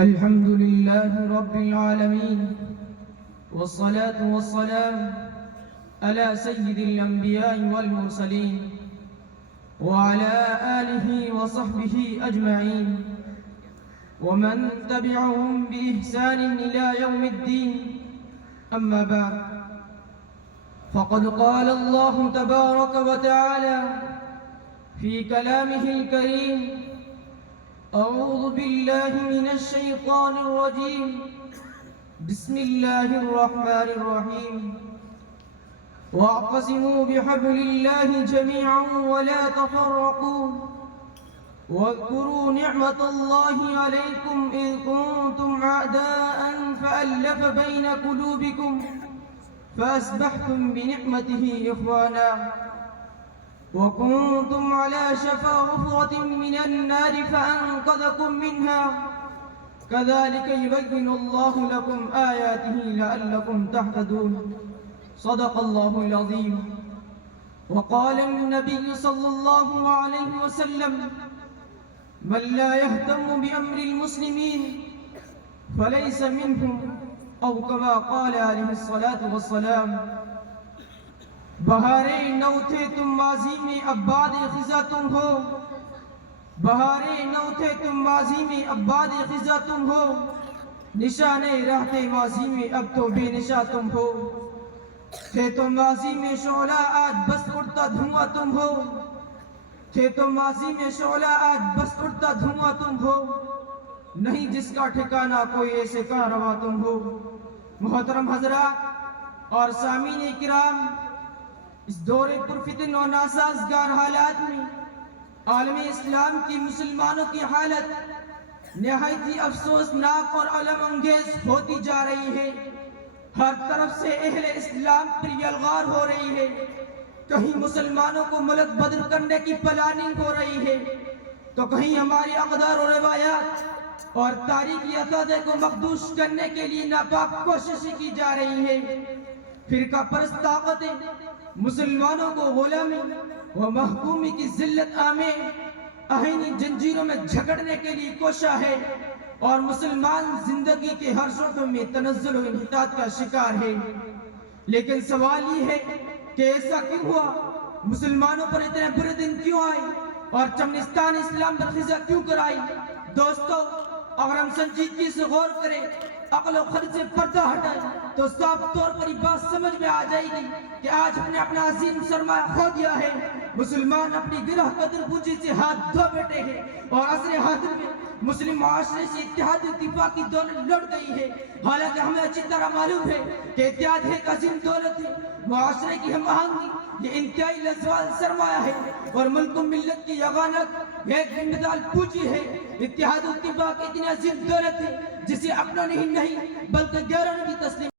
الحمد لله رب العالمين والصلاة والسلام على سيد الأنبياء والمرسلين وعلى آله وصحبه أجمعين ومن تبعهم بإحسان إلى يوم الدين. أما بعد، فقد قال الله تبارك وتعالى في كلامه الكريم: أعوذ بالله من الشيطان الرجيم، بسم الله الرحمن الرحيم. واعتصموا بحبل الله جميعا ولا تفرقوا واذكروا نعمة الله عليكم إذ كنتم أعداء فألف بين قلوبكم فأصبحتم بنعمته إخوانا وكنتم على شفا حفرة من النار فأنقذكم منها كذلك يبين الله لكم آياته لعلكم تهتدون. صدق الله العظيم. وقال النبي صلى الله عليه وسلم: من لا يهتم بأمر المسلمين فليس منهم، أو كما قال عليه الصلاة والسلام. بہاریں نو تھے تم ماضی میں اب باد خزاں تم ہو، بہاریں نو تھے تم ماضی میں اب باد خزاں تم ہو، نشانے رہتے ماضی میں اب تو بے نشاں تم ہو. تھے تو ماضی میں شعلہ آج بس اڑتا دھواں تم ہو، تھے تو ماضی میں شعلہ آج بس اڑتا دھواں تم ہو، نہیں جس کا ٹھکانہ کوئی ایسے کارواں تم ہو. محترم حضرات اور سامعین کرام، اس دور پرفتن و ناسازگار حالات میں عالم اسلام کی مسلمانوں کی حالت نہایت ہی افسوسناک اور علم انگیز ہوتی جا رہی ہے. ہر طرف سے اہل اسلام پر یلغار ہو رہی ہے. کہیں مسلمانوں کو ملک بدر کرنے کی پلاننگ ہو رہی ہے، تو کہیں ہماری اقدار و روایات اور تاریخی عقائد کو مخدوش کرنے کے لیے ناپاک کوششیں کی جا رہی ہے. فرقہ پرست طاقتیں مسلمانوں کو غلامی و محکومی کی ذلت آمیز آہنی جنجیروں میں جھگڑنے کے لیے کوشاں ہے اور مسلمان زندگی کے ہر شعبے میں تنزل و انحطاط کا شکار ہے. لیکن سوال یہ ہے کہ ایسا کیوں ہوا؟ مسلمانوں پر اتنے برے دن کیوں آئے اور چمنستان اسلام پر خزاں کیوں کرائی؟ دوستو، اگر ہم سنجیدگی سے غور کریں، عقل و خرد سے پردہ ہٹائیں، تو صاف طور پر یہ بات سمجھ میں آ جائے گی کہ آج ہم نے اپنا عظیم سرمایہ کھو دیا ہے. مسلمان اپنی گرہ قدر پوچھی سے ہاتھ دھو بیٹھے ہیں اور عصر حاضر میں مسلم معاشرے سے اتحاد اتفاق کی دولت لڑ گئی ہے. حالانکہ ہمیں اچھی طرح معلوم ہے کہ اتحاد ایک عظیم دولت ہے. معاشرے کی ہم آہنگی یہ انتہائی لازوال سرمایہ ہے اور ملک و ملت کی یگانت ایک مثال پوچھی ہے. اتحاد و اتفاق اتنی عظیم دولت ہے جسے اپنوں نے ہی نہیں بلکہ غیروں نے بھی تسلیم